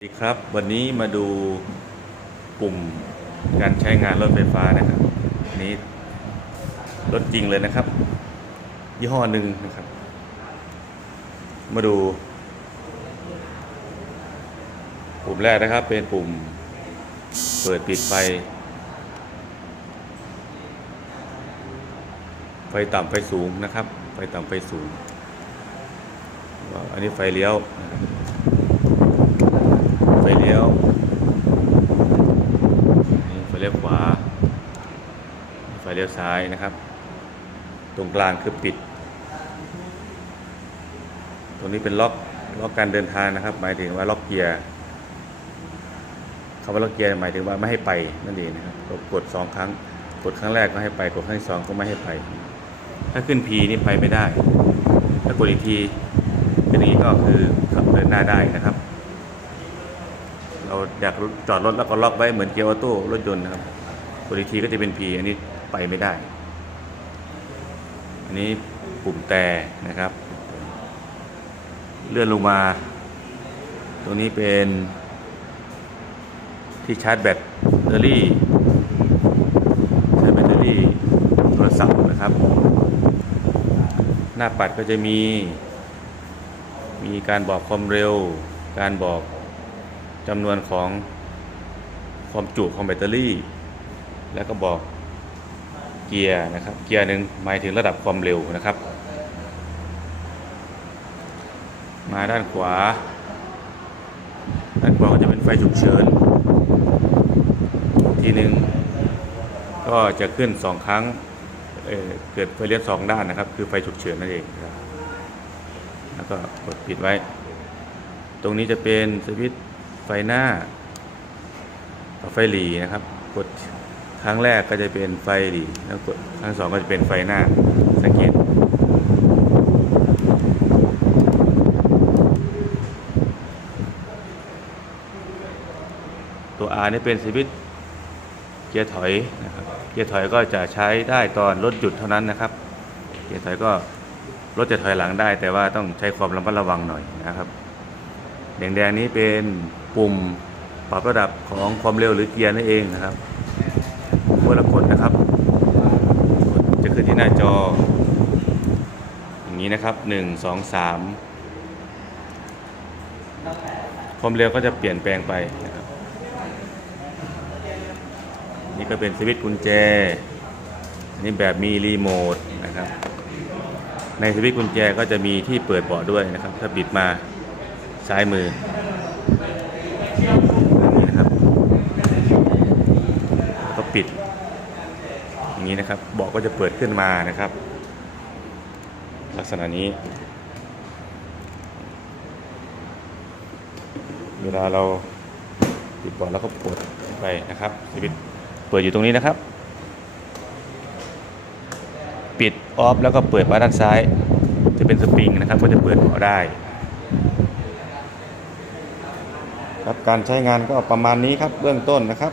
สวัสดีครับ วันนี้มาดูปุ่มการใช้งานรถไฟฟ้านะครับนนี้รถจริงเลยนะครับ ยี่ห้อหนึ่งนะครับ มาดู ปุ่มแรกนะครับ เป็นปุ่มเปิดปิดไฟ ไฟต่ำไฟสูงนะครับ ไฟต่ำไฟสูง อันนี้ไฟเลี้ยวนะครับ ไฟเลี้ยวนี่ไฟ เลี้ยวขวา ไฟเลี้ยวซ้ายนะครับ ตรงกลางคือปิด ตรงนี้เป็นล็อกล็อกการเดินทางนะครับ หมายถึงว่าล็อกเกียร์คำว่าล็อกเกียร์หมายถึงว่าไม่ให้ไปนั่นเองนะครับกกดสองครั้ง กดครั้งแรกก็ให้ไป กดครั้งที่สองก็ไม่ให้ไป ถ้าขึ้น P นี่ไปไม่ได้ ถ้ากดอีกทีเป็นอย่างนี้ก็คือขับเดินหน้าได้นะครับ เราอยากจอดรถแล้วก็ล็อกไว้เหมือนเกียร์ออโต้รถยนต์นะครับกดอีกทีก็จะเป็น P อันนี้ไปไม่ได้ อันนี้ปุ่มแต่นะครับ เลื่อนลงมา ตรงนี้เป็นที่ชาร์จแบตเตอรี่ชาร์จแบตเตอรี่โทรศัพท์นะครับ หน้าปัดก็จะมี มีการบอกความเร็ว การบอก จำนวนของความจุของแบตเตอรี่ แล้วก็บอกเกียร์นะครับ เกียร์หนึ่งหมายถึงระดับความเร็วนะครับ มาด้านขวา ด้านขวาก็จะเป็นไฟฉุกเฉิน ทีหนึ่งก็จะขึ้นสองครั้งเเกิดไฟเลี้ยวสองด้านนะครับ คือไฟฉุกเฉินนั่นเองครับแล้วก็กดปิดไว้ ตรงนี้จะเป็นสวิตช์ ไฟหน้ากับไฟหลีนะครับ กดครั้งแรกก็จะเป็นไฟหลีแล้วกดครั้งสองก็จะเป็นไฟหน้า สังเกตตัว R นี่เป็นสวิตช์เกียร์ถอยนะครับ เกียร์ถอยก็จะใช้ได้ตอนรถหยุดเท่านั้นนะครับ เกียร์ถอยก็รถจะถอยหลังได้ แต่ว่าต้องใช้ความระมัดระวังหน่อยนะครับ แดงๆนี้เป็น ปุ่มปรับระดับของความเร็วหรือเกียร์นั่นเองนะครับ เมื่อเรากดนะครับ จะขึ้นที่หน้าจอ อย่างนี้นะครับหนึ่งสองสามความเร็วก็จะเปลี่ยนแปลงไปนะครับ นี่ก็เป็นสวิตช์กุญแจ อันนี้แบบมีรีโมทนะครับ ในสวิตช์กุญแจก็จะมีที่เปิดเบาะด้วยนะครับ ถ้าบิดมาซ้ายมือนี่นะครับแล้วก็ ปิด อย่างนี้นะครับเบาะก็จะเปิดขึ้นมานะครับ ลักษณะนี้ เวลาเราปิดเบาะแล้วก็ปลดไปนะครับสวิตเปิดอยู่ตรงนี้นะครับ ปิดออฟแล้วก็เปิดมาด้านซ้าย จะเป็นสปริงนะครับ ก็จะเปิดเบาะได้ครับการใช้งานก็ประมาณนี้ครับเบื้องต้นนะครับ